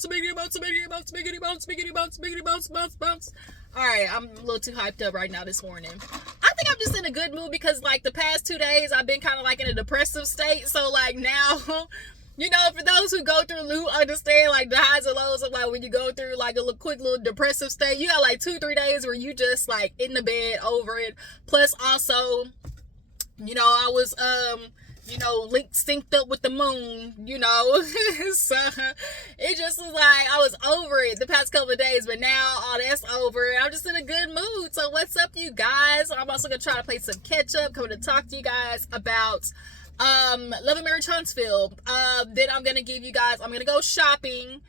bounce, biggity bounce, biggity bounce, biggity bounce, biggity bounce, biggity bounce, bounce, bounce. All right, I'm a little too hyped up right now this morning. I think I'm just in a good mood because like the past 2 days I've been kind of like in a depressive state. So like now, you know, for those who go through, who understand like the highs and lows of like when you go through like a little quick little depressive state, you got like 2-3 days where you just like in the bed over it. Plus also, you know, I was you know, synced up with the moon, you know. So it just was like I was over it the past couple of days, but now all that's over. I'm just in a good mood. So what's up, you guys? I'm also gonna try to play some catch up, coming to talk to you guys about Love and Marriage Huntsville. Then I'm gonna give you guys, I'm gonna go shopping,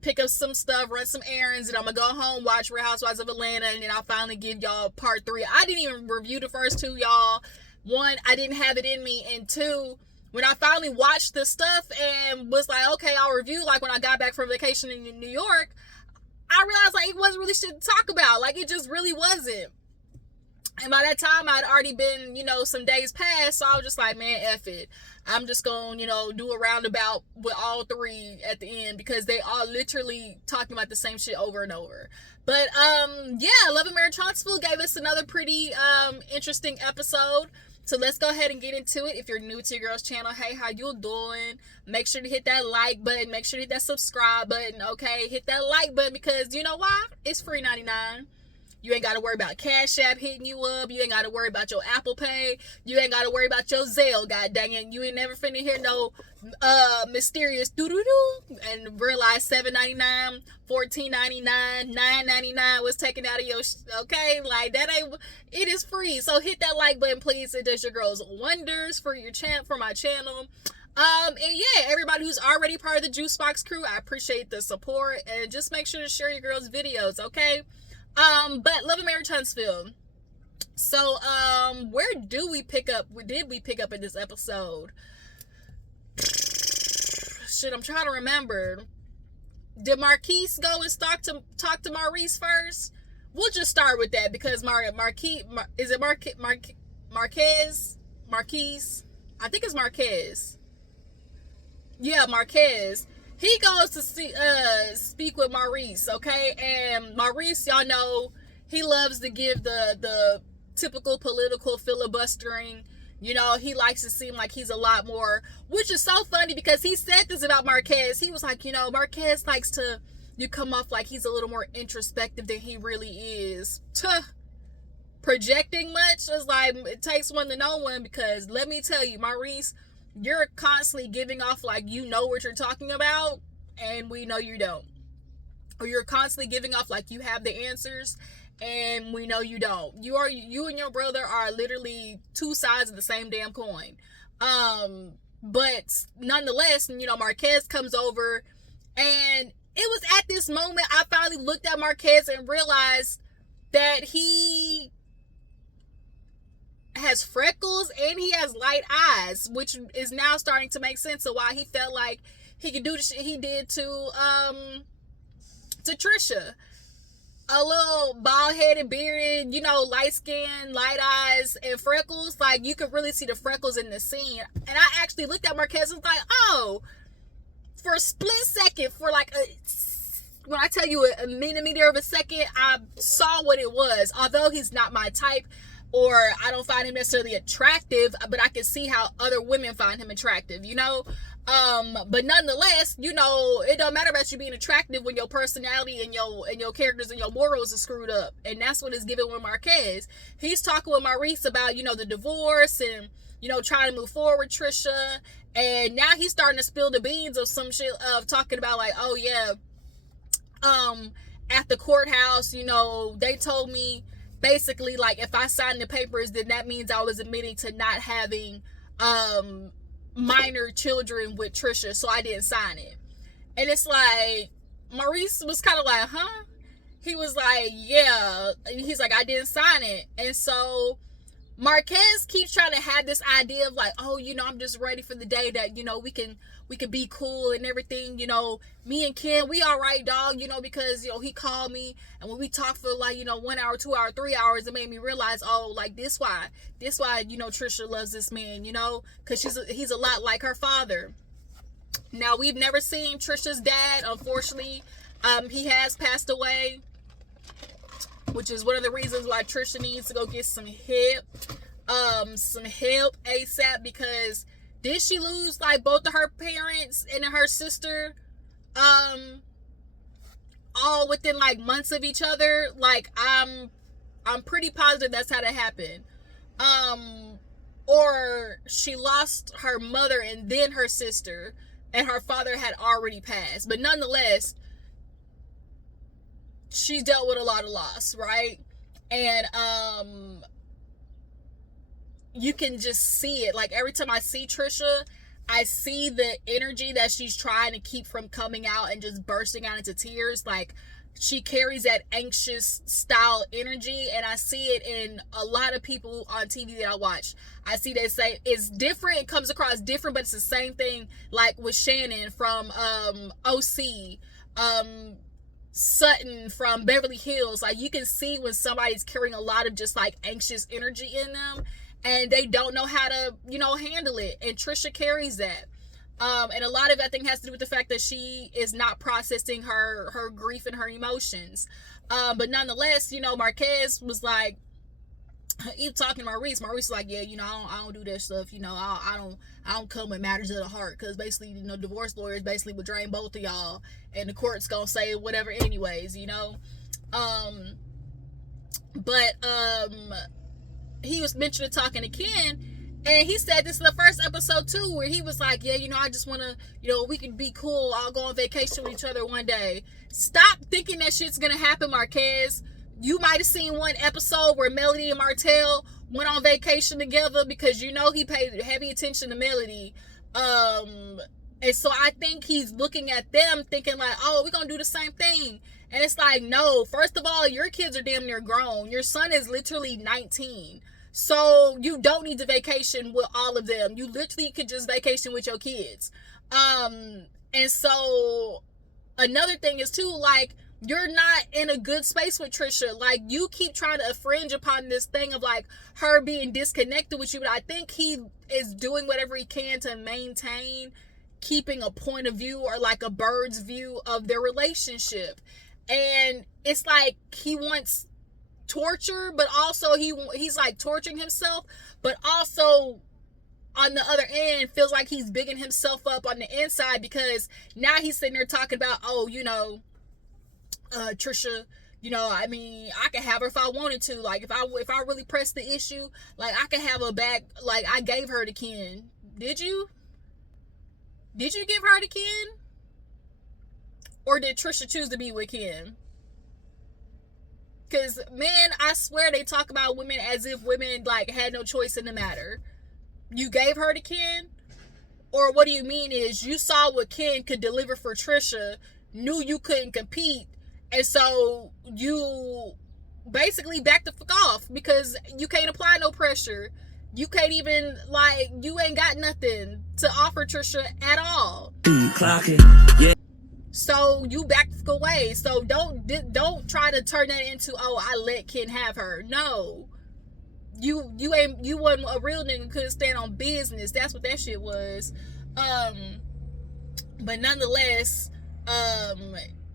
pick up some stuff, run some errands, and I'm gonna go home, watch Real Housewives of Atlanta, and then I'll finally give y'all part 3. I didn't even review the first 2, y'all. 1, I didn't have it in me, and 2, when I finally watched the stuff and was like, okay, I'll review, like when I got back from vacation in New York, I realized like it wasn't really shit to talk about. Like it just really wasn't. And by that time I'd already been, you know, some days past, so I was just like, man, F it. I'm just gonna, you know, do a roundabout with all 3 at the end because they are literally talking about the same shit over and over. But yeah, Love and Marriage Huntsville gave us another pretty interesting episode. So let's go ahead and get into it. If you're new to your girl's channel, hey, how you doing? Make sure to hit that like button. Make sure to hit that subscribe button, okay? Hit that like button because you know why? It's free 99. You ain't got to worry about Cashapp hitting you up. You ain't got to worry about your Apple Pay. You ain't got to worry about your Zelle, god dang it. You ain't never finna hear no mysterious doo-doo-doo and realize $7.99, $14.99, $9.99 was taken out of your okay? Like that ain't, it is free. So hit that like button, please. It does your girls wonders for your for my channel. And yeah, everybody who's already part of the Juice Box crew, I appreciate the support, and just make sure to share your girls' videos, okay? But Love and Marriage Huntsville. So, where did we pick up in this episode? Shit, I'm trying to remember. Did Marques go and talk to Maurice first? We'll just start with that because Marques? I think it's Marques. Yeah, Marques. He goes to speak with Maurice, okay? And Maurice, y'all know, he loves to give the typical political filibustering. You know, he likes to seem like he's a lot more, which is so funny because he said this about Marques. He was like, you know, Marques likes to come off like he's a little more introspective than he really is. Projecting much is like, it takes one to know one because let me tell you, Maurice, you're constantly giving off like you know what you're talking about and we know you don't. Or you're constantly giving off like you have the answers and we know you don't. You and your brother are literally 2 sides of the same damn coin. But nonetheless, you know, Marques comes over and it was at this moment I finally looked at Marques and realized that he has freckles and he has light eyes, which is now starting to make sense of why he felt like he could do the shit he did to Tricia. A little bald-headed, bearded, you know, light skin, light eyes, and freckles. Like, you could really see the freckles in the scene. And I actually looked at Marques and was like, oh, for a split second, for like when I tell you a millimeter of a second, I saw what it was. Although he's not my type, or I don't find him necessarily attractive, but I can see how other women find him attractive, you know? But nonetheless, you know, it don't matter about you being attractive when your personality and your characters and your morals are screwed up. And that's what is given with Marques. He's talking with Maurice about, you know, the divorce and, you know, trying to move forward with Tricia. And now he's starting to spill the beans of some shit of talking about like, oh yeah, at the courthouse, you know, they told me basically like if I signed the papers, then that means I was admitting to not having minor children with Tricia, so I didn't sign it. And it's like Maurice was kind of like, huh? He was like, yeah. And he's like, I didn't sign it. And so Marques keeps trying to have this idea of like, oh, you know, I'm just ready for the day that, you know, we can be cool and everything. You know, me and Ken, we all right, dog, you know, because, you know, he called me and when we talked for like, you know, 1 hour, 2 hour, 3 hours, it made me realize, oh, like this why, you know, Tricia loves this man, you know, because he's a lot like her father. Now, we've never seen Tricia's dad, unfortunately. He has passed away, which is one of the reasons why Tricia needs to go get some help. Some help ASAP, because did she lose like both of her parents and her sister all within like months of each other? Like, I'm pretty positive that's how that happened. Or she lost her mother and then her sister, and her father had already passed. But nonetheless, she's dealt with a lot of loss, right? And you can just see it. Like, every time I see Tricia, I see the energy that she's trying to keep from coming out and just bursting out into tears. Like, she carries that anxious style energy, and I see it in a lot of people on TV that I watch. I see they say it's different, it comes across different, but it's the same thing. Like with Shannon from OC, Sutton from Beverly Hills. Like, you can see when somebody's carrying a lot of just like anxious energy in them, and they don't know how to, handle it. And Tricia carries that. And a lot of that thing has to do with the fact that she is not processing her grief and her emotions. But nonetheless, Marques was like, he talking to Maurice. Maurice was like, yeah, I don't do that stuff. I don't come with matters of the heart, because basically, divorce lawyers basically would drain both of y'all, and the court's gonna say whatever anyways. But he was mentioning talking to Ken. And he said this in the first episode too, where he was like, yeah, I just want to, we can be cool. I'll go on vacation with each other one day. Stop thinking that shit's going to happen, Marques. You might have seen one episode where Melody and Martell went on vacation together, because he paid heavy attention to Melody. And so I think he's looking at them thinking like, oh, we're going to do the same thing. And it's like, no, first of all, your kids are damn near grown. Your son is literally 19. So you don't need to vacation with all of them. You literally could just vacation with your kids. And so another thing is too, like, you're not in a good space with Tricia. Like, you keep trying to infringe upon this thing of like her being disconnected with you, but I think he is doing whatever he can to maintain keeping a point of view, or like a bird's view of their relationship. And it's like he wants torture, but also he's like torturing himself, but also on the other end feels like he's bigging himself up on the inside, because now he's sitting there talking about, Tricia, I could have her if I wanted to. Like, if I really press the issue, like, I could have her back. Like, I gave her to Ken. Did you give her to Ken, or did Tricia choose to be with Ken? Because, man, I swear they talk about women as if women, like, had no choice in the matter. You gave her to Ken? Or what do you mean is you saw what Ken could deliver for Tricia, knew you couldn't compete, and so you basically backed the fuck off, because you can't apply no pressure. You can't even, like, you ain't got nothing to offer Tricia at all. Yeah. So you back away. So don't try to turn that into, oh, I let Ken have her. No, you wasn't a real nigga, couldn't stand on business. That's what that shit was. But nonetheless,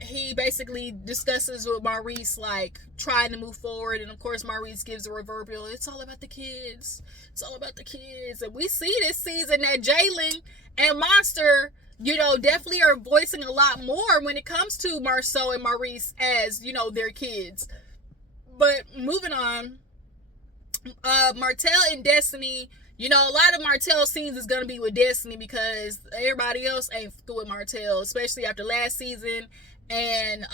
he basically discusses with Maurice, like, trying to move forward, and of course Maurice gives a reverbal. It's all about the kids. It's all about the kids. And we see this season that Jalen and Monster, definitely are voicing a lot more when it comes to Marceau and Maurice as, their kids. But moving on, Martell and Destiny, a lot of Martell scenes is going to be with Destiny, because everybody else ain't good with Martell, especially after last season. And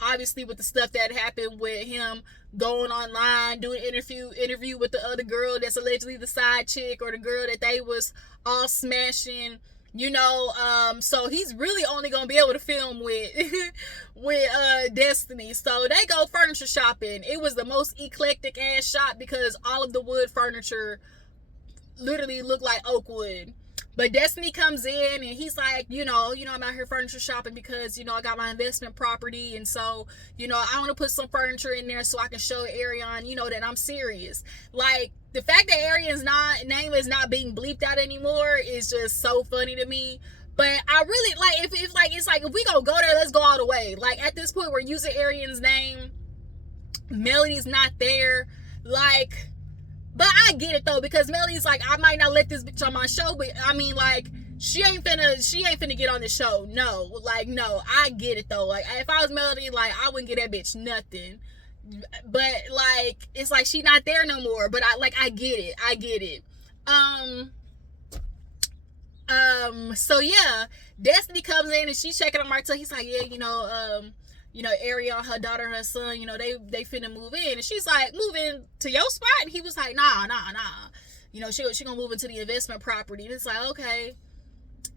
obviously with the stuff that happened with him going online, doing interview with the other girl that's allegedly the side chick, or the girl that they was all smashing. So he's really only gonna be able to film with Destiny. So they go furniture shopping. It was the most eclectic ass shop, because all of the wood furniture literally looked like oak wood. But Destiny comes in and he's like, I'm out here furniture shopping because, I got my investment property. And so, I want to put some furniture in there so I can show Ariane, that I'm serious. Like, the fact that Ariane's name is not being bleeped out anymore is just so funny to me. But I really like if like it's like if we gonna go there, let's go all the way. Like at this point, we're using Arian's name. Melody's not there. Like, but I get it though, because Melody's like, I might not let this bitch on my show, but I mean, like, she ain't finna get on the show. No, like, no, I get it though. Like, if I was Melody, like, I wouldn't get that bitch nothing. But like, it's like she not there no more. But I get it. So yeah, Destiny comes in and she's checking on Martell. He's like, yeah, Ariel, her daughter, her son, they finna move in. And she's like, move in to your spot? And he was like, nah. She gonna move into the investment property. And it's like, okay.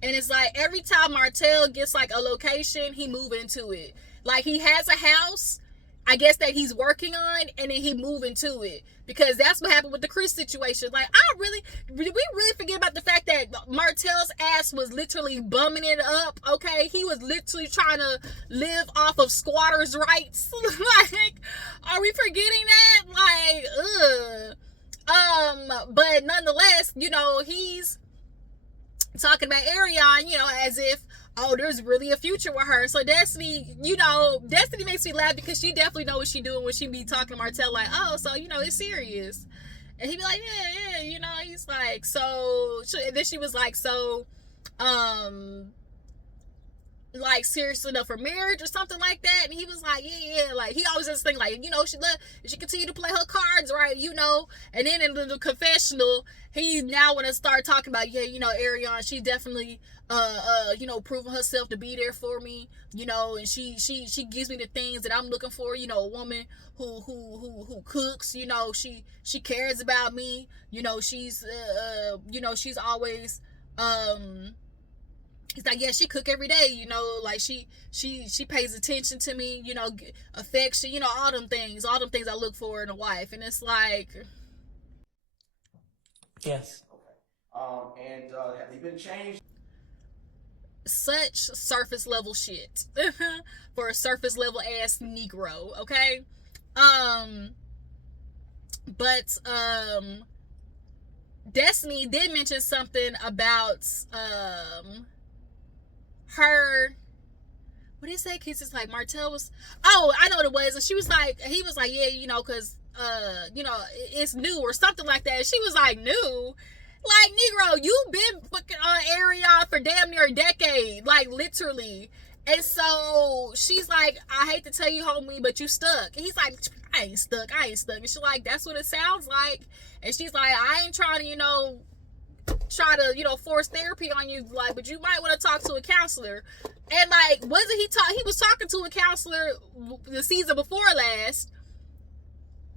And it's like, every time Martell gets like a location, he move into it. Like, he has a house, I guess, that he's working on, and then he move into it. Because that's what happened with the Chris situation. Like, we really forget about the fact that Martell's ass was literally bumming it up, okay? He was literally trying to live off of squatters' rights. Like, are we forgetting that? Like, but nonetheless, he's talking about Ariane, as if, oh, there's really a future with her. So Destiny makes me laugh, because she definitely know what she doing when she be talking to Martell, like, oh, so, it's serious. And he be like, yeah, he's like, so, and then she was like, so, like, serious enough for marriage or something like that. And he was like, yeah, like, he always just think like, she continue to play her cards right, and then in the confessional, he now want to start talking about, Ariane, she definitely proving herself to be there for me, and she gives me the things that I'm looking for, a woman who cooks, she cares about me, she's she's always he's like, yeah, she cook every day, like she pays attention to me, affection, all them things I look for in a wife. And it's like, yes. And have they been changed? Such surface level shit for a surface level ass Negro, okay? But Destiny did mention something about her. What did he say? Cause it's like Martell was, oh, I know what it was. And he was like, yeah, cause it's new or something like that. She was like, new? Like, Negro, you've been fucking on Ariane for damn near a decade, like, literally. And so she's like, I hate to tell you, homie, but you stuck. And he's like, I ain't stuck. And she's like, that's what it sounds like. And she's like, I ain't trying to, force therapy on you, like, but you might want to talk to a counselor. And like, he was talking to a counselor the season before last.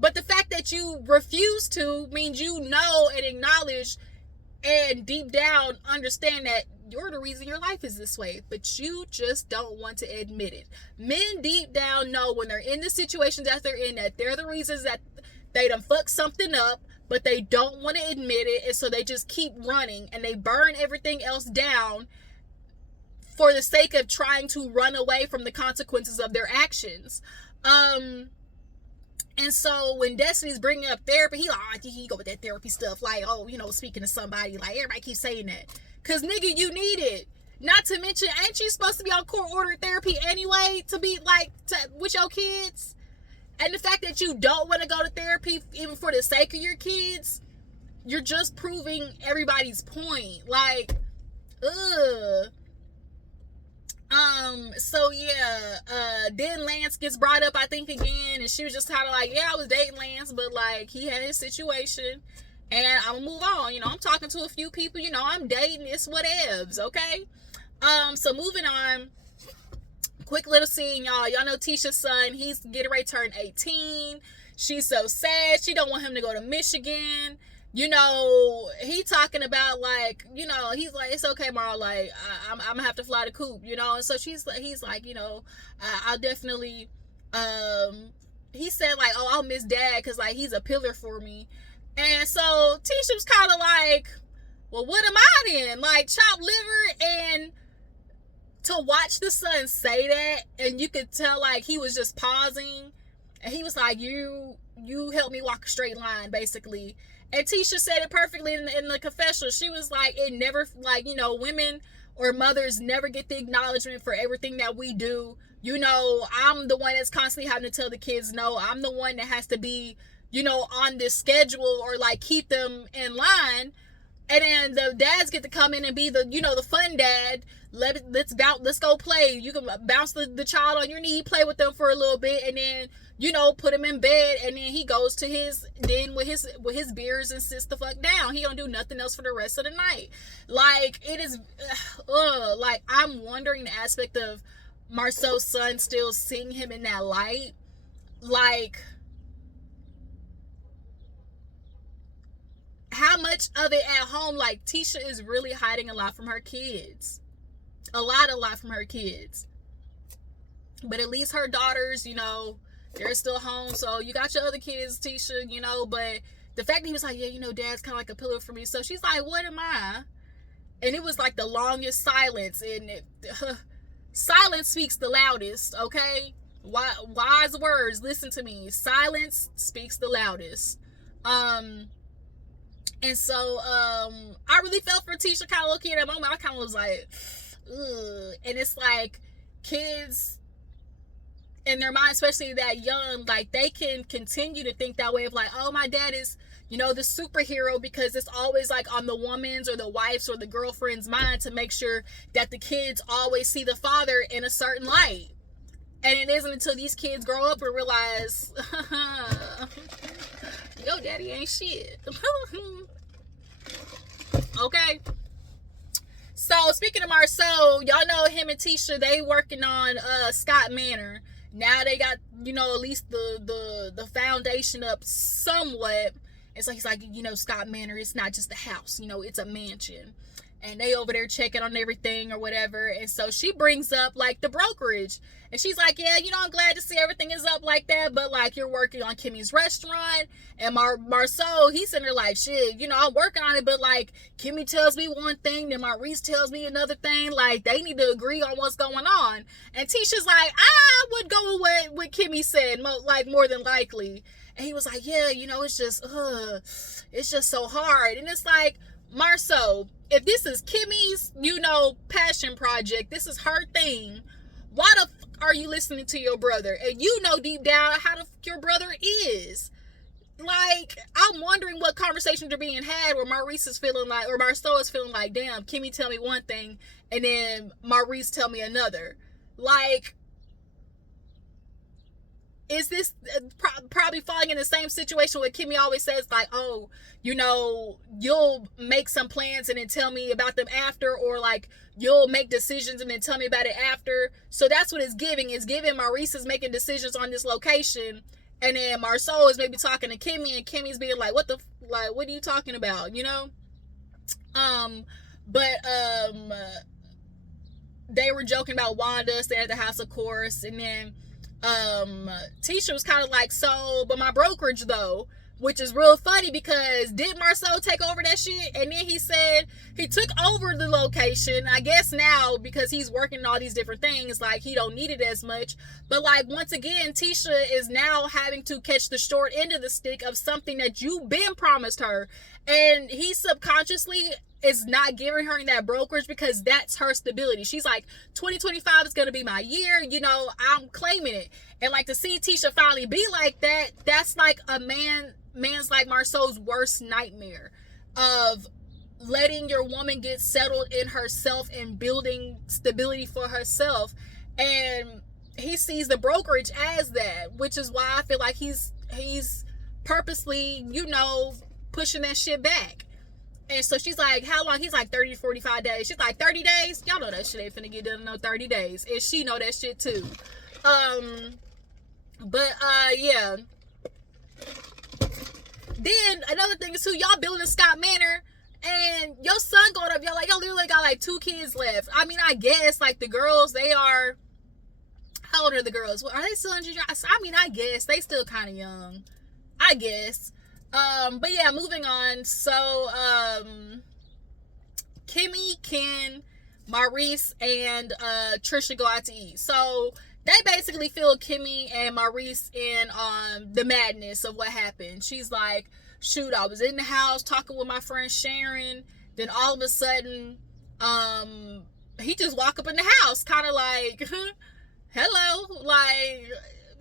But the fact that you refuse to means and acknowledge and deep down understand that you're the reason your life is this way, but you just don't want to admit it. Men deep down know when they're in the situations that they're in, that they're the reasons that they done fucked something up, but they don't want to admit it, and so they just keep running and they burn everything else down for the sake of trying to run away from the consequences of their actions. And so when Destiny's bringing up therapy, he like, oh, I think he go with that therapy stuff. Like, oh, speaking to somebody. Like, everybody keeps saying that. Because, nigga, you need it. Not to mention, ain't you supposed to be on court-ordered therapy anyway to be, like, with your kids? And the fact that you don't want to go to therapy even for the sake of your kids, you're just proving everybody's point. Like, ugh. So yeah, then Lance gets brought up, I think, again, and she was just kind of like, yeah, I was dating Lance, but like, he had his situation, and I'm gonna move on. I'm talking to a few people, I'm dating, it's whatevs, okay? So moving on, quick little scene, y'all know Tisha's son, he's getting ready to turn 18. She's so sad, she don't want him to go to Michigan. He talking about, like, he's like, it's okay, Marl, like, I'm gonna have to fly the coop, and so he's like, I'll definitely, he said, like, oh, I'll miss Dad, because, like, he's a pillar for me. And so Tisha was kind of like, well, what am I then? Like, chopped liver. And to watch the son say that, and you could tell, like, he was just pausing, and he was like, you helped me walk a straight line, basically. And Tisha said it perfectly in the confessional. She was like, it never, like, you know, women or mothers never get the acknowledgement for everything that we do. You know, I'm the one that's constantly having to tell the kids no. I'm the one that has to be, you know, on this schedule or like keep them in line. And then the dads get to come in and be the, you know, the fun dad. Let's go play. You can bounce the child on your knee, play with them for a little bit, and then, you know, put him in bed, and then he goes to his den with his beers and sits the fuck down. He don't do nothing else for the rest of the night. Like, it is, like, I'm wondering the aspect of Marcel's son still seeing him in that light. Like, how much of it at home, like, Tisha is really hiding a lot from her kids. A lot from her kids. But at least her daughters, you know, they're still home. So you got your other kids, Tisha, you know, but the fact that he was like, yeah, you know, dad's kind of like a pillar for me. So she's like, what am I? And it was like the longest silence. And silence speaks the loudest, okay? Wise words, listen to me. Silence speaks the loudest. And so, I really felt for Tisha kind of looking at that moment. I kind of was like, ugh. And it's like, kids in their mind, especially that young, like, they can continue to think that way of like, oh, my dad is, you know, the superhero, because it's always like on the woman's or the wife's or the girlfriend's mind to make sure that the kids always see the father in a certain light. And it isn't until these kids grow up and realize, yo, daddy ain't shit. Okay. So speaking of Marcel, y'all know him and Tisha, they working on Scott Manor. Now they got, you know, at least the foundation up somewhat. And so he's like, you know, Scott Manor, it's not just a house, you know, it's a mansion. And they over there checking on everything or whatever. And so she brings up like the brokerage. And she's like, yeah, you know, I'm glad to see everything is up like that. But like, you're working on Kimmy's restaurant. And Marceau, he's sitting there like, shit, you know, I'm working on it. But like, Kimmy tells me one thing, then Maurice tells me another thing. Like, they need to agree on what's going on. And Tisha's like, I would go with what Kimmy said, like, more than likely. And he was like, yeah, you know, it's just so hard. And it's like, Marceau, if this is Kimmy's, you know, passion project, this is her thing, why the fuck are you listening to your brother? And you know deep down how the fuck your brother is. Like, I'm wondering what conversations are being had where Maurice is feeling like, or Marceau is feeling like, damn, Kimmy tell me one thing, and then Maurice tell me another. Like, is this probably falling in the same situation where Kimmy always says like, oh, you know, you'll make some plans and then tell me about them after, or like you'll make decisions and then tell me about it after. So that's what it's giving. It's giving Maurice is making decisions on this location, and then Marceau is maybe talking to Kimmy, and Kimmy's being like, what are you talking about, you know? They were joking about Wanda staying at the house, of course, and then Tisha was kind of like, so, but my brokerage though, which is real funny because did Marceau take over that shit? And then he said he took over the location. I guess now because he's working on all these different things, like he don't need it as much. But like, once again, Tisha is now having to catch the short end of the stick of something that you've been promised her. And he subconsciously is not giving her that brokerage because that's her stability. She's like, 2025 is going to be my year. You know, I'm claiming it. And like to see Tisha finally be like that, that's like a man's like Marceau's worst nightmare of letting your woman get settled in herself and building stability for herself. And he sees the brokerage as that, which is why I feel like he's purposely, you know, pushing that shit back. And so she's like, how long? He's like 30 to 45 days. She's like, 30 days? Y'all know that shit ain't finna get done in no 30 days. And she know that shit too. Yeah. Then another thing is too, y'all building Scott Manor and your son going up, y'all literally got like 2 kids left. I mean, I guess like the girls, they are, how old are the girls? Are they still in junior? I mean, I guess they still kind of young, I guess. But yeah, moving on. So, Kimmy, Ken, Maurice, and Tricia go out to eat. So they basically fill Kimmy and Maurice in on the madness of what happened. She's like, shoot, I was in the house talking with my friend Sharon. Then all of a sudden, he just walk up in the house, kind of like, hello, like,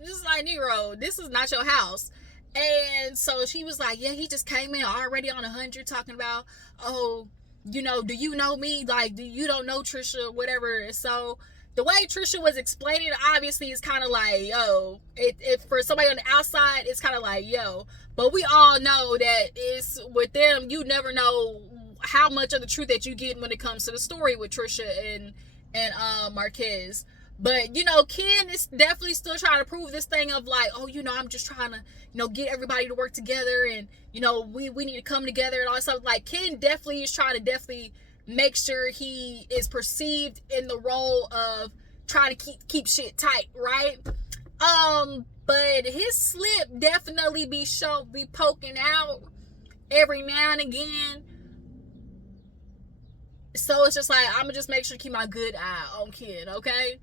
just like, Nero, this is not your house. And so she was like, yeah, he just came in already on 100 talking about, oh, you know, do you know me? Like, you don't know Tricia, whatever. So the way Tricia was explaining it, obviously, is kind of like, yo, it for somebody on the outside, it's kind of like, yo. But we all know that it's with them, you never know how much of the truth that you get when it comes to the story with Tricia and Marques. But, you know, Ken is definitely still trying to prove this thing of like, oh, you know, I'm just trying to, you know, get everybody to work together, and, you know, we need to come together and all that stuff. Like, Ken definitely is trying to make sure he is perceived in the role of trying to keep shit tight, right? But his slip definitely be poking out every now and again. So it's just like, I'm gonna just make sure to keep my good eye on Ken, okay?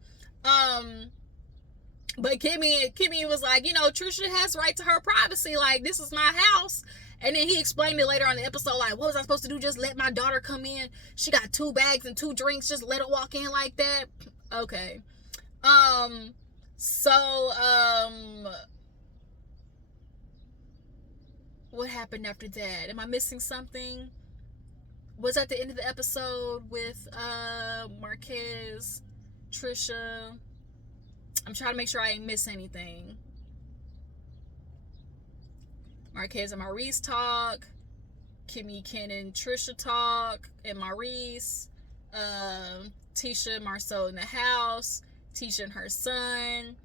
But Kimmy was like, you know, Tricia has right to her privacy. Like, this is my house. And then he explained it later on the episode, like, what was I supposed to do? Just let my daughter come in? She got 2 bags and 2 drinks. Just let her walk in like that? Okay. What happened after that? Am I missing something? Was at the end of the episode with Marques, Tricia. I'm trying to make sure I ain't miss anything. Marques and Maurice talk. Kimmy, Ken, and Tricia talk. And Maurice. Tisha, Marcel in the house. Tisha and her son.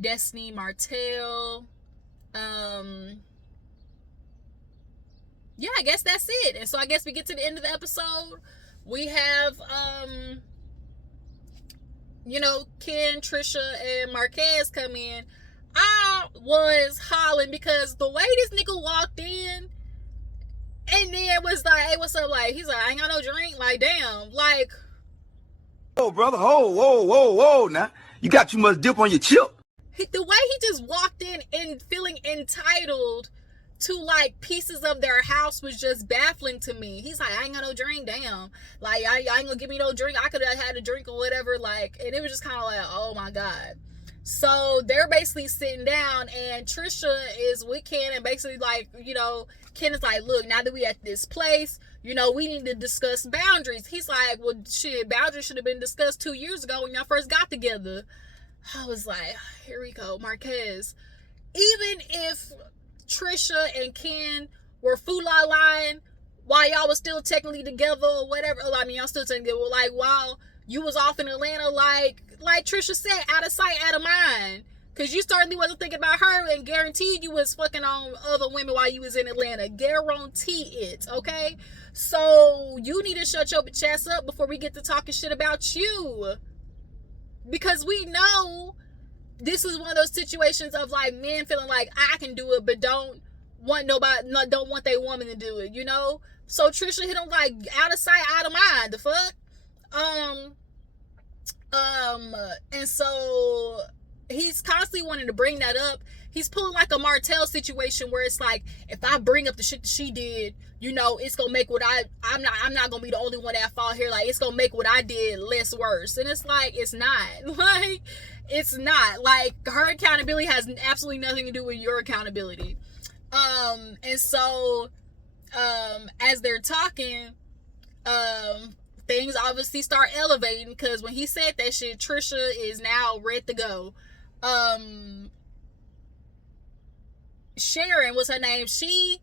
Destiny, Martell. Yeah, I guess that's it. And so I guess we get to the end of the episode. We have, you know, Ken, Tricia, and Marques come in. I was hollering because the way this nigga walked in and then was like, hey, what's up? Like, he's like, I ain't got no drink. Like, damn. Like, oh, brother. Whoa. Now, you got too much dip on your chip. The way he just walked in and feeling entitled to like pieces of their house was just baffling to me. He's like, I ain't got no drink, damn. Like, I ain't gonna give me no drink. I could have had a drink or whatever. Like, and it was just kind of like, oh my God. So they're basically sitting down, and Tricia is with Ken, and basically like, you know, Ken is like, look, now that we at this place, you know, we need to discuss boundaries. He's like, well, shit, boundaries should have been discussed 2 years ago when y'all first got together. I was like, here we go, Marques. Even if Tricia and Ken were foola lying while y'all was still technically together or whatever. I mean, y'all still together. Like, while you was off in Atlanta, like Tricia said, out of sight, out of mind. Because you certainly wasn't thinking about her, and guaranteed you was fucking on other women while you was in Atlanta. Guarantee it, okay? So you need to shut your bitch ass up before we get to talking shit about you. Because we know this is one of those situations of like men feeling like I can do it, but don't want their woman to do it, you know? So Tricia hit him like out of sight, out of mind. The fuck? And so he's constantly wanting to bring that up. He's pulling like a Martell situation where it's like, if I bring up the shit that she did, you know, it's gonna make what I'm not gonna be the only one that fall here. Like, it's gonna make what I did less worse. And it's like, it's not. Like, it's not. Like, her accountability has absolutely nothing to do with your accountability. And so, as they're talking, things obviously start elevating, because when he said that shit, Tricia is now ready to go. Sharon was her name. She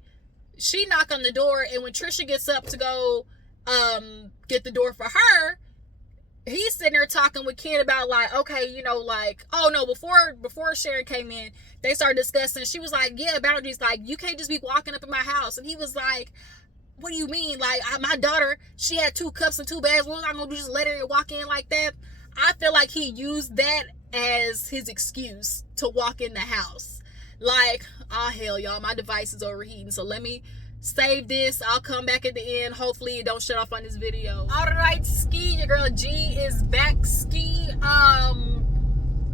knocked on the door, and when Tricia gets up to go get the door for her, he's sitting there talking with Ken about like, okay, you know, like, oh no, before Sharon came in, they started discussing. She was like, yeah, boundaries, like, you can't just be walking up in my house. And he was like, what do you mean? Like, my daughter, she had 2 cups and 2 bags. What was I gonna do, just let her walk in like that? I feel like he used that as his excuse to walk in the house. Like, oh hell, y'all, my device is overheating, so let me save this. I'll come back at the end. Hopefully it don't shut off on this video. Alright, ski, your girl G is back. Ski, I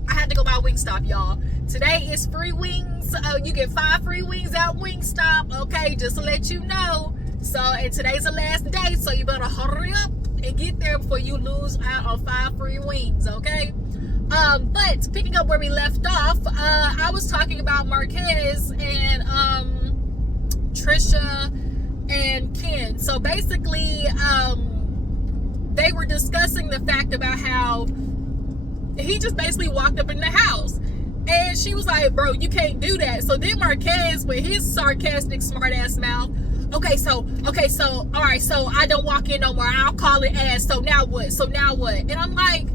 had to go by Wingstop, y'all. Today is free wings. You get 5 free wings at Wingstop. Okay, just to let you know. So, and today's the last day, so you better hurry up and get there before you lose out on 5 free wings. Okay. But picking up where we left off, I was talking about Marques and Tricia and Ken. So basically, they were discussing the fact about how he just basically walked up in the house. And she was like, bro, you can't do that. So then Marques, with his sarcastic, smart-ass mouth, okay, so, all right, so I don't walk in no more. I'll call it ass. So now what? And I'm like,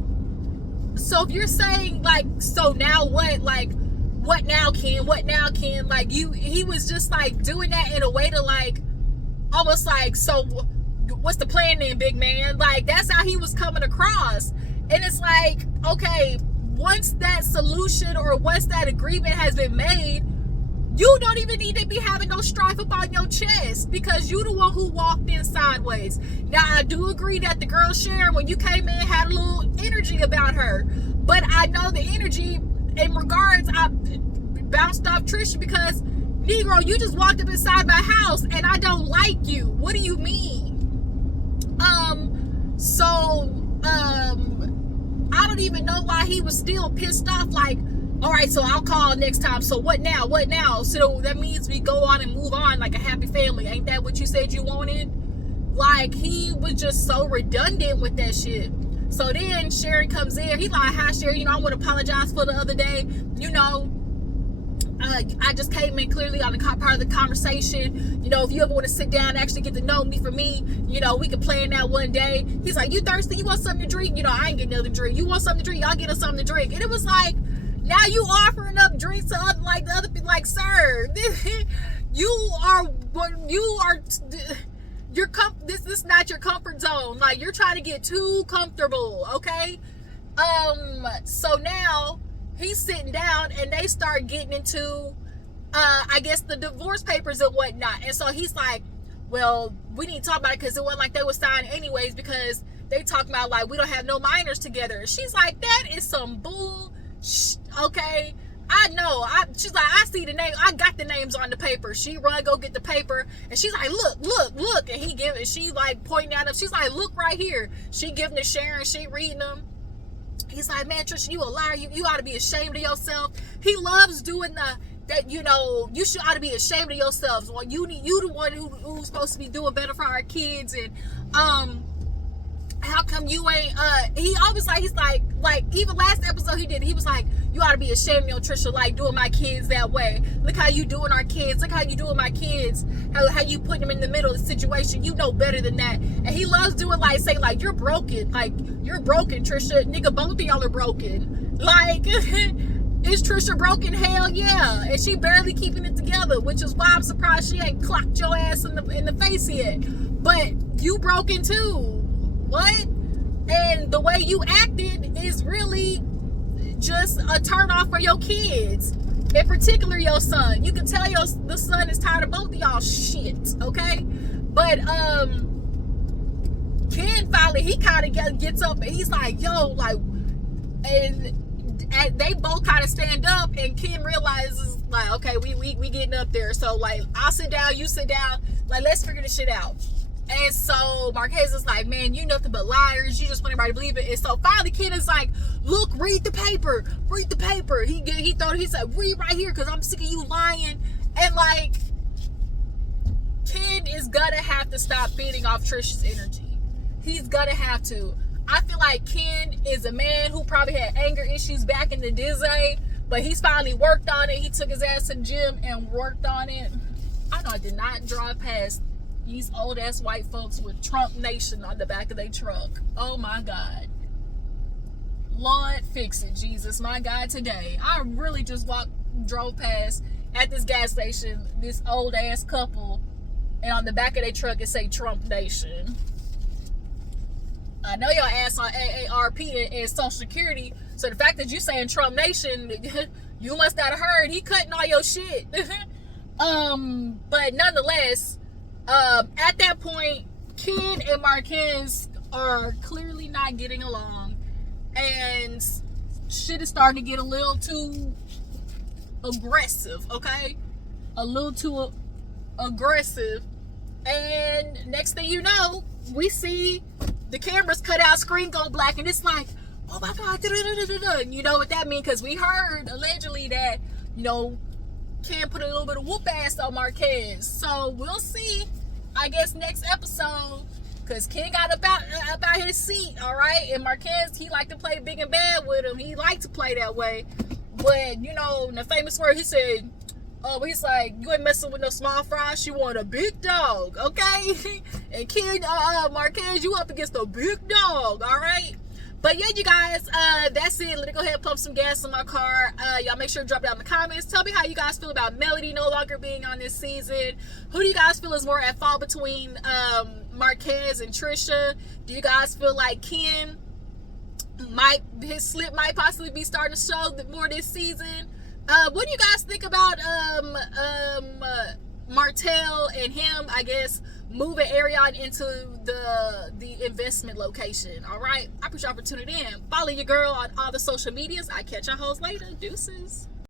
so if you're saying, like, so now what? Like, what now, Ken? Like, he was just, like, doing that in a way to, like, almost like, so what's the plan then, big man? Like, that's how he was coming across. And it's like, okay, once that solution or once that agreement has been made, you don't even need to be having no strife up on your chest, because you the one who walked in sideways. Now, I do agree that the girl Sharon, when you came in, had a little energy about her. But I know the energy in regards, I bounced off Tricia because, Negro, you just walked up inside my house and I don't like you. What do you mean? I don't even know why he was still pissed off. Like, all right, so I'll call next time. So what now? So that means we go on and move on like a happy family. Ain't that what you said you wanted? Like, he was just so redundant with that shit. So then Sharon comes in. He's like, hi, Sharon. I want to apologize for the other day. I just came in clearly on the part of the conversation. If you ever want to sit down and actually get to know me for me, we can plan that one day. He's like, you thirsty? You want something to drink? I ain't getting nothing to drink. You want something to drink? Y'all get us something to drink. And it was like, now you offering up drinks to other people. Like, sir, this is not your comfort zone. Like, you're trying to get too comfortable, okay? So now he's sitting down and they start getting into, I guess, the divorce papers and whatnot. And so he's like, well, we need to talk about it because it wasn't like they were signed anyways, because they talking about, like, we don't have no minors together. And she's like, that is some bull. Okay, I know. She's like, I see the name. I got the names on the paper. She run, go get the paper. And she's like, look. And she like pointing at him. She's like, look right here. She giving to Sharon. She reading them. He's like, man, Tricia, you a liar. You ought to be ashamed of yourself. He loves doing that, you ought to be ashamed of yourselves. Well, you the one who's supposed to be doing better for our kids. And how come you ain't, he always like, he's like even last episode he was like, you ought to be ashamed of your Tricia, like doing my kids that way. Look how you doing our kids. Look how you doing my kids. How you putting them in the middle of the situation. You know better than that. And he loves doing say you're broken. Like, you're broken, Tricia. Nigga, both of y'all are broken. Like, is Tricia broken? Hell yeah. And she barely keeping it together, which is why I'm surprised she ain't clocked your ass in the face yet. But you broken too. What? And the way you acted is really just a turn off for your kids, in particular your son. You can tell the son is tired of both of y'all shit, okay? But Ken finally, he kind of gets up and he's like, yo, like, and they both kind of stand up, and Ken realizes, like, okay, we getting up there, so like, I'll sit down, you sit down, like, let's figure this shit out. And so Marques is like, man, you nothing but liars. You just want everybody to believe it. And so finally Ken is like, look, read the paper. He said, read right here, because I'm sick of you lying. And like, Ken is gonna have to stop feeding off Tricia's energy. He's gonna have to. I feel like Ken is a man who probably had anger issues back in the day, but he's finally worked on it. He took his ass to the gym and worked on it. I know I did not drive past these old ass white folks with Trump Nation on the back of their truck. Oh my God. Lord, fix it, Jesus, my God, today. I really just drove past at this gas station, this old ass couple, and on the back of their truck it say Trump Nation. I know y'all ass on AARP and Social Security, so the fact that you saying Trump Nation, you must not have heard he cutting all your shit. But nonetheless, at that point, Ken and Marques are clearly not getting along, and shit is starting to get a little too aggressive, okay? A little too aggressive. And next thing you know, we see the cameras cut out, screen go black, and it's like, oh my God, you know what that means? Because we heard allegedly that, Ken put a little bit of whoop ass on Marques. So we'll see, I guess, next episode. Because Ken got about his seat, all right? And Marques, he liked to play big and bad with him. He liked to play that way. But, in the famous word, he said, he's like, you ain't messing with no small fries. You want a big dog, okay? And Ken, Marques, you up against a big dog, all right? But yeah, you guys, that's it. Let me go ahead and pump some gas in my car. Y'all make sure to drop down in the comments. Tell me how you guys feel about Melody no longer being on this season. Who do you guys feel is more at fault between Marques and Tricia? Do you guys feel like Ken his slip might possibly be starting to show more this season? What do you guys think about Martell and him, I guess, moving Arion into the investment location? All right, I appreciate y'all for tuning in. Follow your girl on all the social medias. I catch y'all hoes later. Deuces.